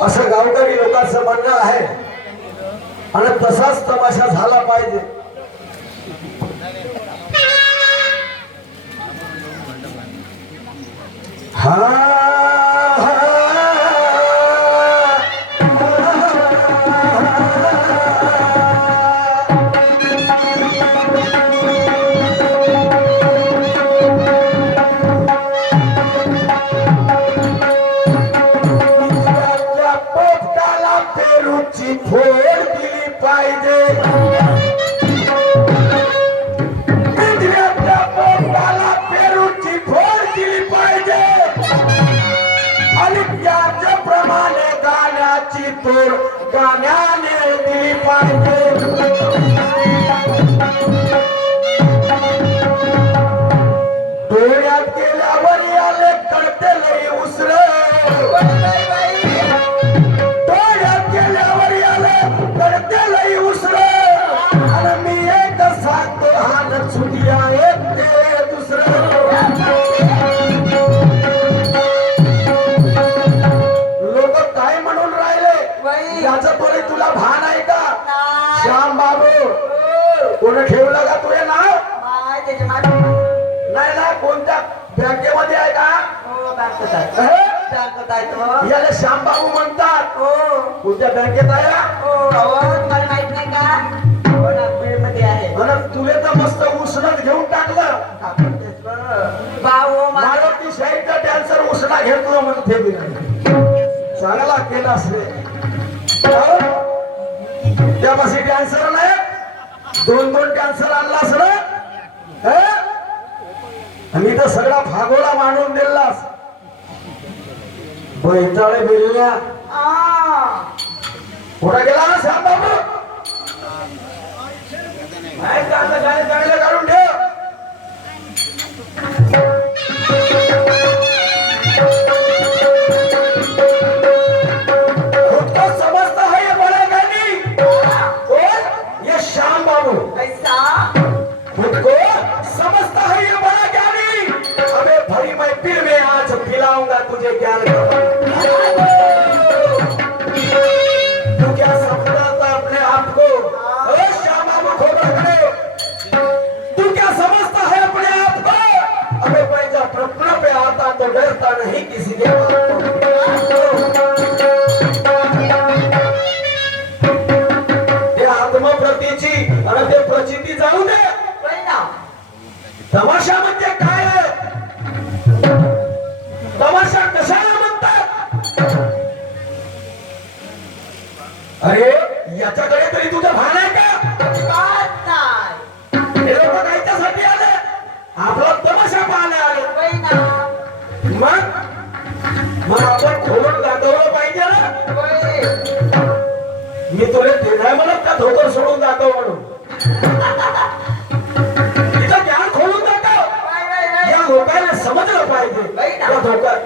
असं गावकरी लोकांचं म्हणणं आहे आणि तसाच तमाशा झाला पाहिजे। गाण्याने दिली पाहिजे। कोणत्या बँकेमध्ये आहे का? हो बँकेत आहे. हे? बँकेत आहे तो. याला श्यामबाबू म्हणतात. हो कोणत्या बँकेत आहे? हो अहो तुम्हाला माहित नाही का? हो नागपूर मध्ये आहे. आणि तुले तर मस्त उसणत घेऊन टाकलं. आपण तेच बरं. भाऊ माझा मारुती शाहीचा डॅन्सर उसणा घेतलो म्हणते मी. चांगला केला असे त्यापाशी डॅन्सर नाही. दोन डॅन्सर आणला असं मी तर सगळा फागोला मांडून दिलास. बैताळे बिल्ल्या कुठं गेला श्याम बाबू? काय गाणं चांगलं काढून ठेव. खुदको समजता है ये बड़ा गानी. कौन? ये श्याम बाबू. पैसा खुदको समझता है ये बड़ा ज्ञानी. अबे भरी महफिल में आज पिलाऊंगा तुझे ज्ञान का. तू क्या समझता था अपने आप को? ओ श्याम बाबू खोबरा खड़े. तू क्या समझता है अपने आप को? अबे मैं जब प्रश्न पे आता तो डरता नहीं किसी के बात को. ते आत्मप्रतीची आणि ते प्रचिती जाऊ दे. तमाशा म्हणजे काय आहे? तमाशा कशाला म्हणतात? अरे याच्याकडे तरी तुझं भान आहे का? बात नाही. हे लोक कायच्यासाठी आले? आपला तमाशा पाहायला आले. पैना मग आपण खोलून दाखवलं पाहिजे ना. होय. मी तुला ते नाही म्हणत का धोतर सोडून दाखव म्हणून. तिचं ज्ञान खोलून दाखव. या लोकांना समजलं पाहिजे.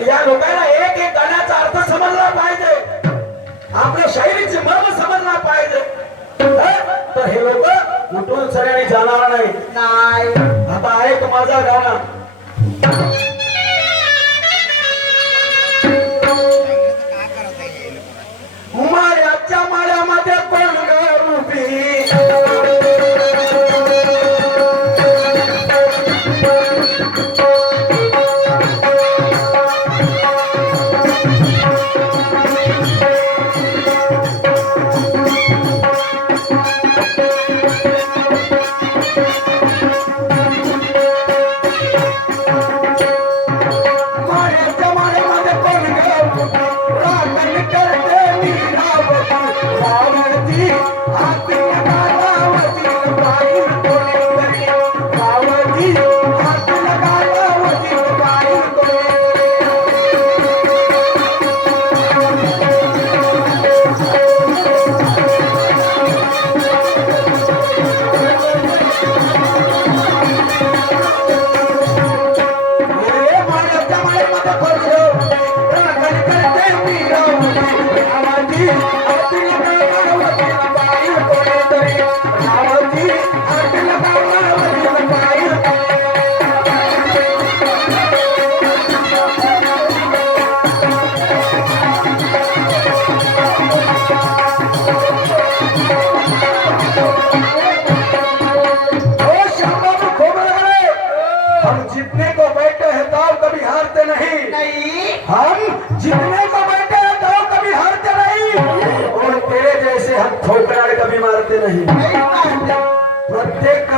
या लोकांना एक एक गाण्याचा अर्थ समजला पाहिजे. आपल्या शायरीचे मर्म समजला पाहिजे. तर हे लोक उठून सगळ्यांनी जाणार नाही. नाही. आता ऐक माझा गाणं. मायाच्या माळ्यामध्ये कोण ग उभी. मायाच्या माळ्यामध्ये कोण ग उभी. राखण करते मी रावती. रावती हाती लगावती पाहिल कोणीतरी. रावती हाती लगावती पाहिल कोणीतरी. मायाच्या माळ्यामध्ये कोण ग उभी. राखण करते मी रावती. रावती हाती लगावती पाहिल कोणीतरी. रावती हाती लगावती पाहिल ओ श्याम बाबू खोबरा खड़े. हम जीतने को बैठे हैं दाव कभी हारते नहीं. नाही. हम जीतने को बैठे हैं दाव कभी हारते नहीं. और तेरे जैसे हम ठोकराने कभी मारते नहीं. प्रत्येक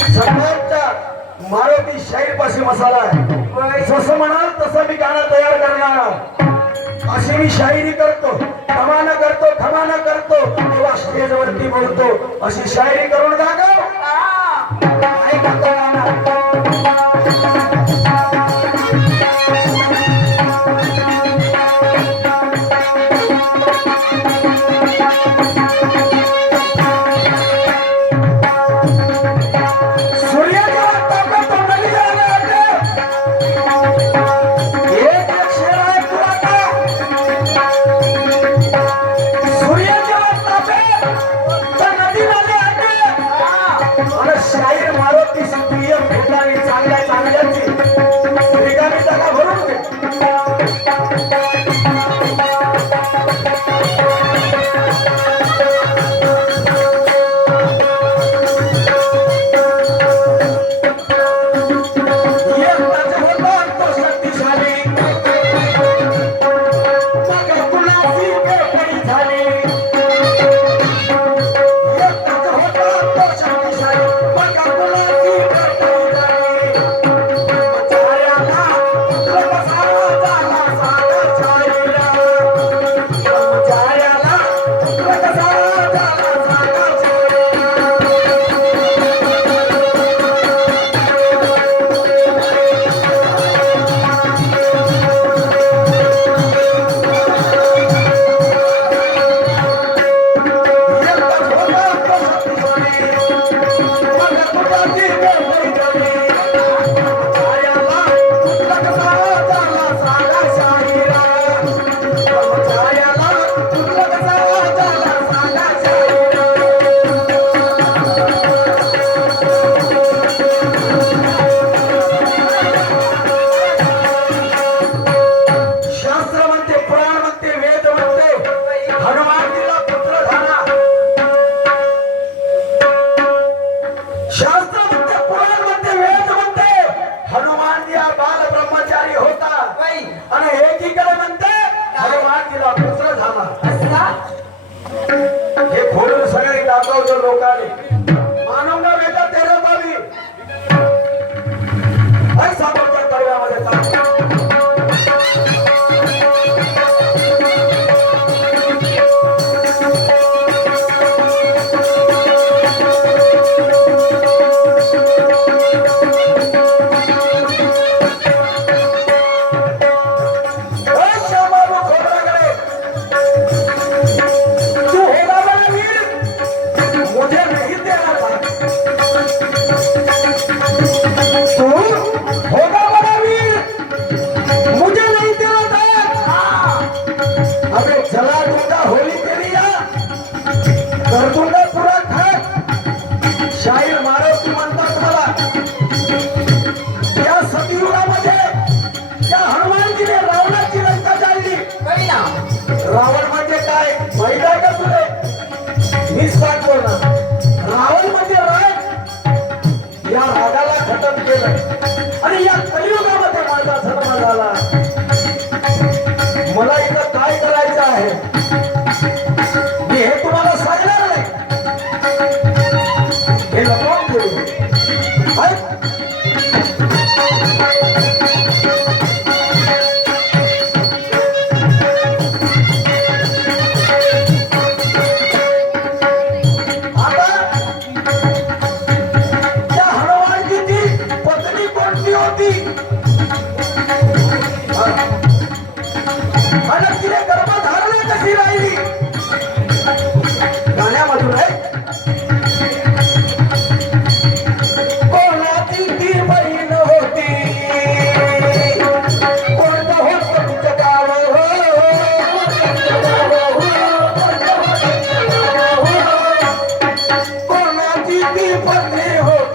सगळ्यांच्या मारुती शाहीर पाशी मसाला आहे. जसं म्हणाल तसं मी गाणं तयार करणार. अशी मी शायरी करतो. खमाना करतो तेव्हा स्टेजवरती बोलतो. अशी शायरी करून दाखव. काय करतो गाणं? सूर्याच्या तापात तोंडाली जायला लागले. एक शेर आहे तुला का? सूर्याच्या तापात तर नदी नाले आले. शाही बघा कुणाची कटोरी ब्रह्मचार्याला पुत्र कसा झाला सागर शाहीरा ब्रह्मचार्याला पुत्र कसा झाला सागर शाहीरा शास्त्र म्हणते, पुराण म्हणते, वेद म्हणते, हनुमानजीला पुत्र झाला. शास्त्र म्हणते, पुराण म्हणते, वेद म्हणते, हनुमानजी हा बाल ब्रह्मचारी होता. आणि एकीकडे म्हणते हनुमानजीला पुत्र झाला. हे खोडून सगळे दाखवतो लोकांनी. मानवना वेदा तेरा बावी सापडच्या तळव्यामध्ये टाकतो. शाहीर मारुती म्हणतात मला. या सतयुगामध्ये त्या हनुमानजीने रावणाची लंका जाळली. रावण म्हणजे काय माहित आहे का तुले? मीच सांगतो ना. रावण म्हणजे राग. या रागाला खतम केलं आणि या कलियुगामध्ये माझा जन्म झाला. मला इथं काय करायचं आहे मी हे तुम्हाला सांगणार नाही. हे लपवून ठेवू. आणि तिने गर्भधारणा कशी राहिली गाण्यामधून आहे. कोणाची ती बहीण होती कोणतं होतं तिचं गाव कोणाची ती पत्नी होती